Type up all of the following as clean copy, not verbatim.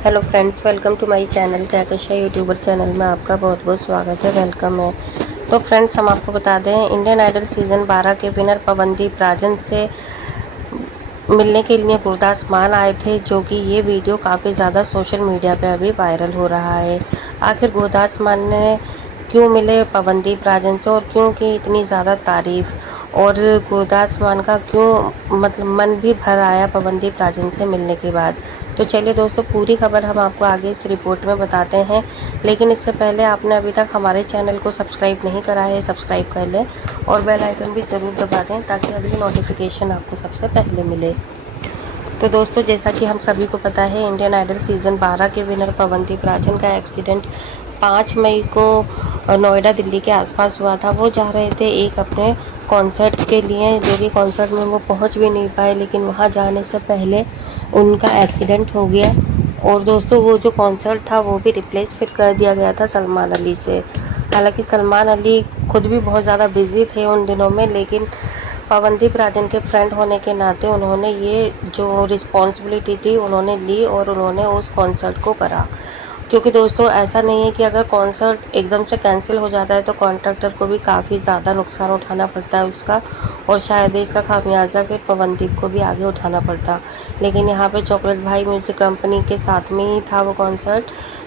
Hello friends, welcome to my channel Kahkasha YouTuber channel में आपका बहुत बहुत स्वागत है, वेलकम है। तो फ्रेंड्स, हम आपको बता दें, इंडियन आइडल सीज़न 12 के विनर पवनदीप राजन से मिलने के लिए गुरदास मान आए थे, जो कि ये वीडियो काफ़ी ज़्यादा सोशल मीडिया पे अभी वायरल हो रहा है। आखिर गुरदास मान ने क्यों मिले पवनदीप राजन से और क्यों की इतनी ज़्यादा तारीफ़, और गुरदास मान का क्यों मतलब मन भी भर आया पवनदीप राजन से मिलने के बाद। तो चलिए दोस्तों, पूरी खबर हम आपको आगे इस रिपोर्ट में बताते हैं, लेकिन इससे पहले आपने अभी तक हमारे चैनल को सब्सक्राइब नहीं करा है, सब्सक्राइब कर लें और बेल आइकन भी ज़रूर दबा दें ताकि अगली नोटिफिकेशन आपको सबसे पहले मिले। तो दोस्तों, जैसा कि हम सभी को पता है, इंडियन आइडल सीज़न 12 के विनर पवनदीप राजन का एक्सीडेंट 5 मई को नोएडा दिल्ली के आसपास हुआ था। वो जा रहे थे एक अपने कॉन्सर्ट के लिए, जो कि कॉन्सर्ट में वो पहुंच भी नहीं पाए, लेकिन वहां जाने से पहले उनका एक्सीडेंट हो गया। और दोस्तों, वो जो कॉन्सर्ट था वो भी रिप्लेस फिर कर दिया गया था सलमान अली से। हालांकि सलमान अली खुद भी बहुत ज़्यादा बिजी थे उन दिनों में, लेकिन पवनदीप राजन के फ्रेंड होने के नाते उन्होंने ये जो रिस्पॉन्सिबिलिटी थी उन्होंने ली और उन्होंने उस कॉन्सर्ट को करा। क्योंकि दोस्तों, ऐसा नहीं है कि अगर कॉन्सर्ट एकदम से कैंसिल हो जाता है तो कॉन्ट्रैक्टर को भी काफ़ी ज़्यादा नुकसान उठाना पड़ता है उसका, और शायद इसका खामियाजा फिर पवनदीप को भी आगे उठाना पड़ता। लेकिन यहाँ पे चॉकलेट भाई म्यूज़िक कंपनी के साथ में ही था वो कॉन्सर्ट,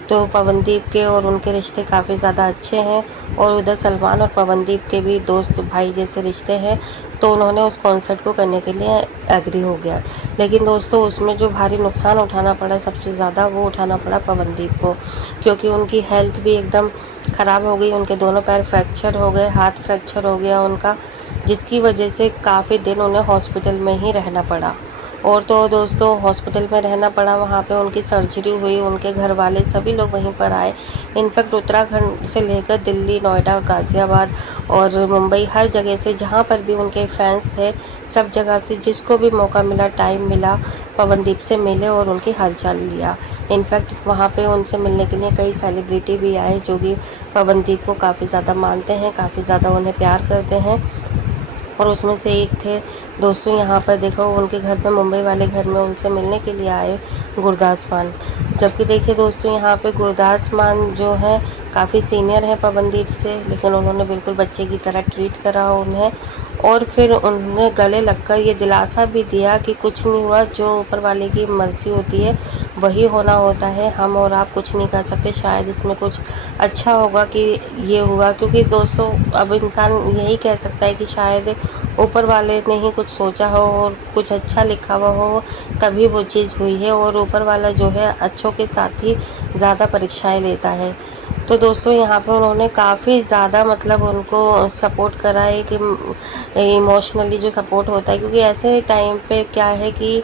तो पवनदीप के और उनके रिश्ते काफ़ी ज़्यादा अच्छे हैं, और उधर सलमान और पवनदीप के भी दोस्त भाई जैसे रिश्ते हैं, तो उन्होंने उस कॉन्सर्ट को करने के लिए एग्री हो गया। लेकिन दोस्तों, उसमें जो भारी नुकसान उठाना पड़ा सबसे ज़्यादा, वो उठाना पड़ा पवनदीप को, क्योंकि उनकी हेल्थ भी एकदम ख़राब हो गई। उनके दोनों पैर फ्रैक्चर हो गए, हाथ फ्रैक्चर हो गया उनका, जिसकी वजह से काफ़ी दिन उन्हें हॉस्पिटल में ही रहना पड़ा। और तो दोस्तों, हॉस्पिटल में रहना पड़ा, वहाँ पे उनकी सर्जरी हुई, उनके घर वाले सभी लोग वहीं पर आए। इनफैक्ट उत्तराखंड से लेकर दिल्ली, नोएडा, गाज़ियाबाद और मुंबई, हर जगह से जहाँ पर भी उनके फैंस थे, सब जगह से जिसको भी मौका मिला, टाइम मिला, पवनदीप से मिले और उनकी हालचाल लिया। इनफैक्ट वहाँ पे उनसे मिलने के लिए कई सेलिब्रिटी भी आए, जो कि पवनदीप को काफ़ी ज़्यादा मानते हैं, काफ़ी ज़्यादा उन्हें प्यार करते हैं। और उसमें से एक थे दोस्तों, यहाँ पर देखो, उनके घर में, मुंबई वाले घर में उनसे मिलने के लिए आए गुरदास मान। जबकि देखिए दोस्तों, यहाँ पे गुरदास मान जो है काफ़ी सीनियर है पवनदीप से, लेकिन उन्होंने बिल्कुल बच्चे की तरह ट्रीट करा उन्हें, और फिर उन्होंने गले लगकर ये दिलासा भी दिया कि कुछ नहीं हुआ, जो ऊपर वाले की मर्ज़ी होती है वही होना होता है, हम और आप कुछ नहीं कर सकते, शायद इसमें कुछ अच्छा होगा कि ये हुआ। क्योंकि दोस्तों, अब इंसान यही कह सकता है कि शायद ऊपर वाले ने ही कुछ सोचा हो और कुछ अच्छा लिखा हुआ हो, तभी वो चीज़ हुई है, और ऊपर वाला जो है अच्छों के साथ ही ज़्यादा परीक्षाएं लेता है। तो दोस्तों, यहाँ पे उन्होंने काफ़ी ज़्यादा मतलब उनको सपोर्ट करा है कि इमोशनली जो सपोर्ट होता है, क्योंकि ऐसे टाइम पे क्या है कि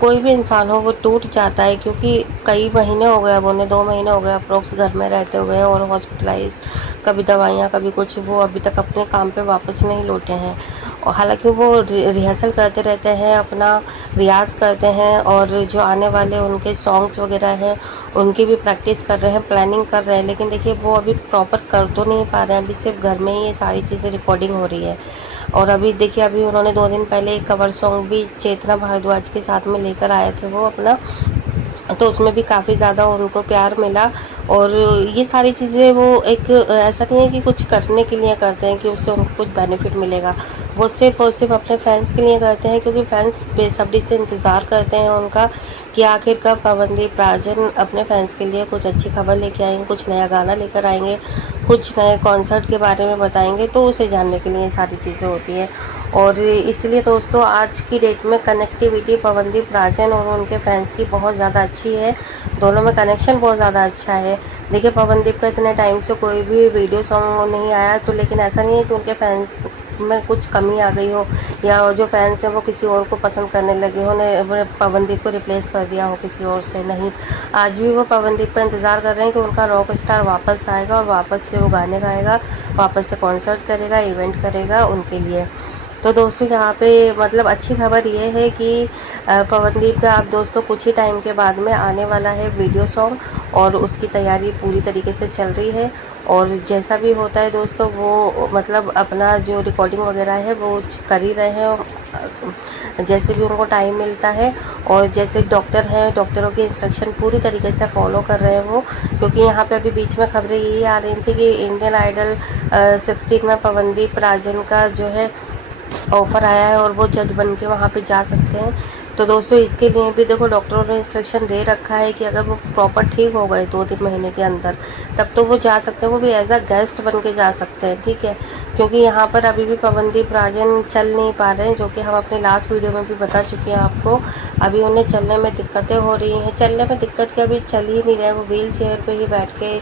कोई भी इंसान हो वो टूट जाता है, क्योंकि कई महीने हो गए, अब उन्हें 2 महीने हो गए अप्रोक्स घर में रहते हुए और हॉस्पिटलाइज, कभी दवाइयाँ कभी कुछ, वो अभी तक अपने काम पे वापस नहीं लौटे हैं। और हालांकि वो रिहर्सल करते रहते हैं, अपना रियाज़ करते हैं, और जो आने वाले उनके सॉन्ग्स वगैरह हैं उनकी भी प्रैक्टिस कर रहे हैं, प्लानिंग कर रहे हैं। लेकिन देखिए, वो अभी प्रॉपर कर तो नहीं पा रहे हैं, अभी सिर्फ घर में ही ये सारी चीज़ें रिकॉर्डिंग हो रही है। और अभी देखिए, अभी उन्होंने 2 दिन पहले एक कवर सॉन्ग भी चेतना भारद्वाज के साथ में लेकर आए थे वो अपना, तो उसमें भी काफ़ी ज़्यादा उनको प्यार मिला। और ये सारी चीज़ें वो एक ऐसा नहीं है कि कुछ करने के लिए करते हैं कि उससे उनको कुछ बेनिफिट मिलेगा, वो सिर्फ और सिर्फ अपने फैंस के लिए करते हैं, क्योंकि फैंस बेसब्री से इंतज़ार करते हैं उनका कि आखिर कब पवनदीप राजन अपने फैंस के लिए कुछ अच्छी खबर लेके आएंगे, कुछ नया गाना लेकर आएंगे, कुछ नए कॉन्सर्ट के बारे में बताएंगे, तो उसे जानने के लिए ये सारी चीज़ें होती हैं। और इसलिए दोस्तों, आज की डेट में कनेक्टिविटी पवनदीप राजन और उनके फैंस की बहुत ज़्यादा अच्छी है, दोनों में कनेक्शन बहुत ज़्यादा अच्छा है। देखिए, पवनदीप का इतने टाइम से कोई भी वीडियो सॉन्ग नहीं आया, तो लेकिन ऐसा नहीं है कि उनके फैंस में कुछ कमी आ गई हो, या जो फैंस हैं वो किसी और को पसंद करने लगे हो, ने पवनदीप को रिप्लेस कर दिया हो किसी और से। नहीं, आज भी वो पवनदीप का इंतज़ार कर रहे हैं कि उनका रॉक स्टार वापस आएगा और वापस से वो गाने गाएगा, वापस से कॉन्सर्ट करेगा, इवेंट करेगा उनके लिए। तो दोस्तों, यहाँ पे मतलब अच्छी खबर ये है कि पवनदीप का अब दोस्तों कुछ ही टाइम के बाद में आने वाला है वीडियो सॉन्ग, और उसकी तैयारी पूरी तरीके से चल रही है। और जैसा भी होता है दोस्तों, वो मतलब अपना जो रिकॉर्डिंग वगैरह है वो कर ही रहे हैं, जैसे भी उनको टाइम मिलता है। और जैसे डॉक्टर हैं, डॉक्टरों की इंस्ट्रक्शन पूरी तरीके से फॉलो कर रहे हैं वो, क्योंकि यहाँ पे अभी बीच में खबरें यही आ रही थी कि इंडियन आइडल 16 में पवनदीप राजन का जो है ऑफ़र आया है और वो जज बन के वहाँ पे जा सकते हैं। तो दोस्तों इसके लिए भी देखो डॉक्टरों ने इंस्ट्रक्शन दे रखा है कि अगर वो प्रॉपर ठीक हो गए 2-3 महीने के अंदर, तब तो वो जा सकते हैं, वो भी एज अ गेस्ट बन के जा सकते हैं, ठीक है। क्योंकि यहाँ पर अभी भी पवनदीप राजन चल नहीं पा रहे हैं, जो कि हम अपने लास्ट वीडियो में भी बता चुके हैं आपको। अभी उन्हें चलने में दिक्कतें हो रही हैं, चलने में दिक्कत क्या, अभी चल ही नहीं रहे, वो व्हील चेयर पर ही बैठ के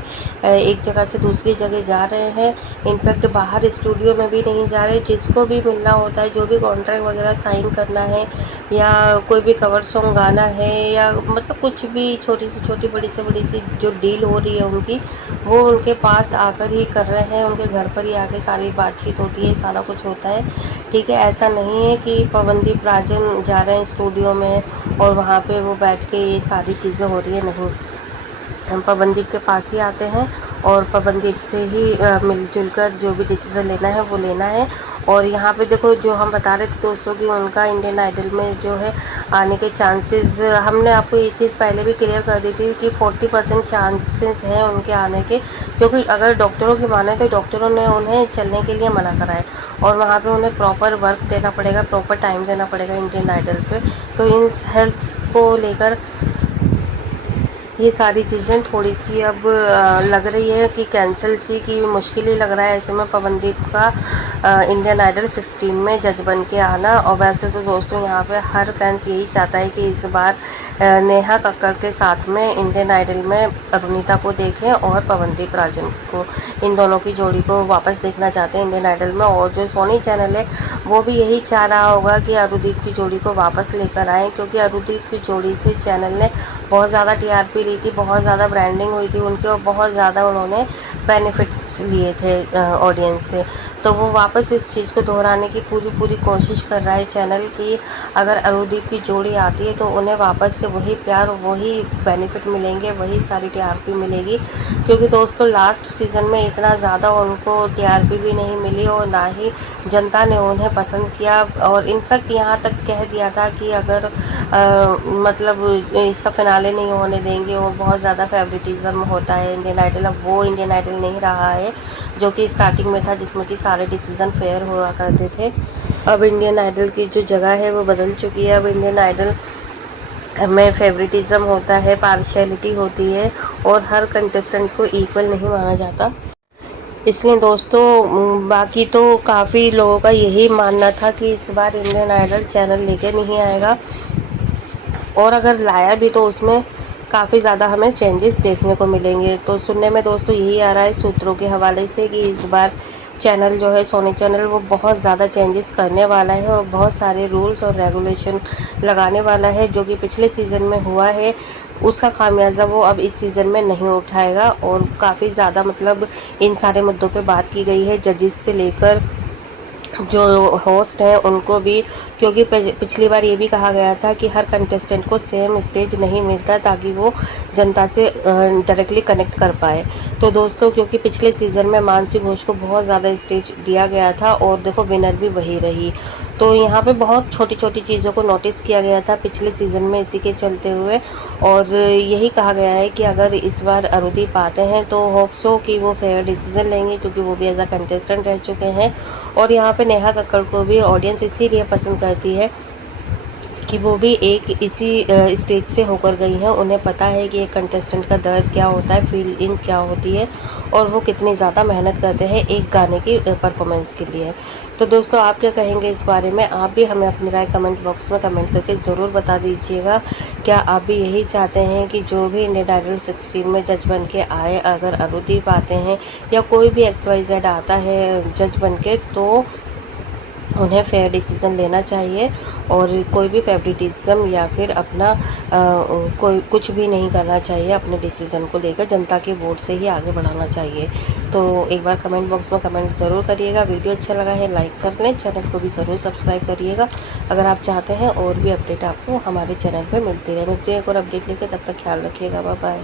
एक जगह से दूसरी जगह जा रहे हैं। इनफैक्ट बाहर स्टूडियो में भी नहीं जा रहे। जिसको भी मिलना होता है, जो भी कॉन्ट्रैक्ट वगैरह साइन करना है या कोई भी कवर सॉन्ग गाना है या मतलब कुछ भी छोटी से छोटी बड़ी से बड़ी सी जो डील हो रही है उनकी, वो उनके पास आकर ही कर रहे हैं, उनके घर पर ही आके सारी बातचीत होती है, सारा कुछ होता है, ठीक है। ऐसा नहीं है कि पवनदीप राजन जा रहे हैं स्टूडियो में और वहाँ पे वो बैठ के ये सारी चीज़ें हो रही है, नहीं। हम पवनदीप के पास ही आते हैं और पवनदीप से ही मिलजुल कर जो भी डिसीज़न लेना है वो लेना है। और यहाँ पे देखो जो हम बता रहे थे दोस्तों कि उनका इंडियन आइडल में जो है आने के चांसेस, हमने आपको ये चीज़ पहले भी क्लियर कर दी थी कि 40% चांसेस हैं उनके आने के, क्योंकि अगर डॉक्टरों की माने तो डॉक्टरों ने उन्हें चलने के लिए मना करा है और वहाँ पे उन्हें प्रॉपर वर्क देना पड़ेगा, प्रॉपर टाइम देना पड़ेगा इंडियन आइडल पे। तो इन हेल्थ को लेकर ये सारी चीज़ें थोड़ी सी अब लग रही है कि कैंसिल सी की मुश्किल ही लग रहा है। ऐसे में पवनदीप का इंडियन आइडल 16 में जज बन के आना। और वैसे तो दोस्तों यहाँ पे हर फैंस यही चाहता है कि इस बार नेहा कक्कड़ के साथ में इंडियन आइडल में अरुणिता को देखें और पवनदीप राजन को, इन दोनों की जोड़ी को वापस देखना चाहते हैं इंडियन आइडल में। और जो सोनी चैनल है वो भी यही चाह रहा होगा कि अरुदीप की जोड़ी को वापस लेकर आएँ, क्योंकि अरुदीप की जोड़ी से चैनल ने बहुत ज़्यादा TRP ली थी, बहुत ज़्यादा ब्रांडिंग हुई थी उनकी और बहुत ज़्यादा उन्होंने बेनिफिट्स लिए थे ऑडियंस से। तो वो वापस इस चीज़ को दोहराने की पूरी कोशिश कर रहा है चैनल की। अगर अरुदीप की जोड़ी आती है तो उन्हें वापस से वही प्यार, वही बेनिफिट मिलेंगे, वही सारी TRP मिलेगी। क्योंकि दोस्तों लास्ट सीज़न में इतना ज़्यादा उनको TRP भी नहीं मिली और ना ही जनता ने उन्हें पसंद किया। और इनफैक्ट यहाँ तक कह दिया था कि अगर मतलब इसका फिनाले नहीं होने देंगे और बहुत ज़्यादा फेवरेटिज्म होता है इंडियन आइडल। अब वो इंडियन आइडल नहीं रहा है जो कि स्टार्टिंग में था, जिसमें कि सारे डिसीज़न फेयर हुआ करते थे। अब इंडियन आइडल की जो जगह है वो बदल चुकी है। अब इंडियन आइडल में फेवरेटिज्म होता है, पार्शियलिटी होती है और हर कंटेस्टेंट को इक्वल नहीं माना जाता। इसलिए दोस्तों बाकी तो काफ़ी लोगों का यही मानना था कि इस बार इंडियन आइडल चैनल लेके नहीं आएगा, और अगर लाया भी तो उसमें काफ़ी ज़्यादा हमें चेंजेस देखने को मिलेंगे। तो सुनने में दोस्तों यही आ रहा है सूत्रों के हवाले से कि इस बार चैनल जो है सोनी चैनल वो बहुत ज़्यादा चेंजेस करने वाला है और बहुत सारे रूल्स और रेगुलेशन लगाने वाला है, जो कि पिछले सीज़न में हुआ है उसका खामियाजा वो अब इस सीज़न में नहीं उठाएगा। और काफ़ी ज़्यादा मतलब इन सारे मुद्दों पे बात की गई है, जजेस से लेकर जो होस्ट हैं उनको भी, क्योंकि पिछली बार ये भी कहा गया था कि हर कंटेस्टेंट को सेम स्टेज नहीं मिलता ताकि वो जनता से डायरेक्टली कनेक्ट कर पाए। तो दोस्तों क्योंकि पिछले सीज़न में मानसी घोष को बहुत ज़्यादा स्टेज दिया गया था और देखो विनर भी वही रही। तो यहाँ पे बहुत छोटी छोटी चीज़ों को नोटिस किया गया था पिछले सीज़न में इसी के चलते हुए, और यही कहा गया है कि अगर इस बार अरुदीप आते हैं तो होप्स हो कि वो फेयर डिसीजन लेंगे, क्योंकि वो भी एज अ कंटेस्टेंट रह चुके हैं। और यहाँ पे नेहा कक्कड़ को भी ऑडियंस इसीलिए पसंद करती है कि वो भी एक इसी स्टेज से होकर गई हैं। उन्हें पता है कि एक कंटेस्टेंट का दर्द क्या होता है, फीलिंग क्या होती है और वो कितनी ज़्यादा मेहनत करते हैं एक गाने की परफॉर्मेंस के लिए। तो दोस्तों आप क्या कहेंगे इस बारे में? आप भी हमें अपनी राय कमेंट बॉक्स में कमेंट करके ज़रूर बता दीजिएगा। क्या आप भी यही चाहते हैं कि जो भी इंडियन आइडल 16 में जज बन के आए, अगर अरुदीप आते हैं या कोई भी XYZ आता है जज बन के, तो उन्हें फेयर डिसीज़न लेना चाहिए और कोई भी फेवरेटिज्म या फिर अपना कोई कुछ भी नहीं करना चाहिए, अपने डिसीज़न को लेकर जनता के वोट से ही आगे बढ़ाना चाहिए। तो एक बार कमेंट बॉक्स में कमेंट ज़रूर करिएगा। वीडियो अच्छा लगा है लाइक कर लें, चैनल को भी ज़रूर सब्सक्राइब करिएगा अगर आप चाहते हैं और भी अपडेट आपको हमारे चैनल पर मिलती रहे। मिलती है एक और अपडेट लेकर, तब तक ख्याल रखिएगा। Bye bye.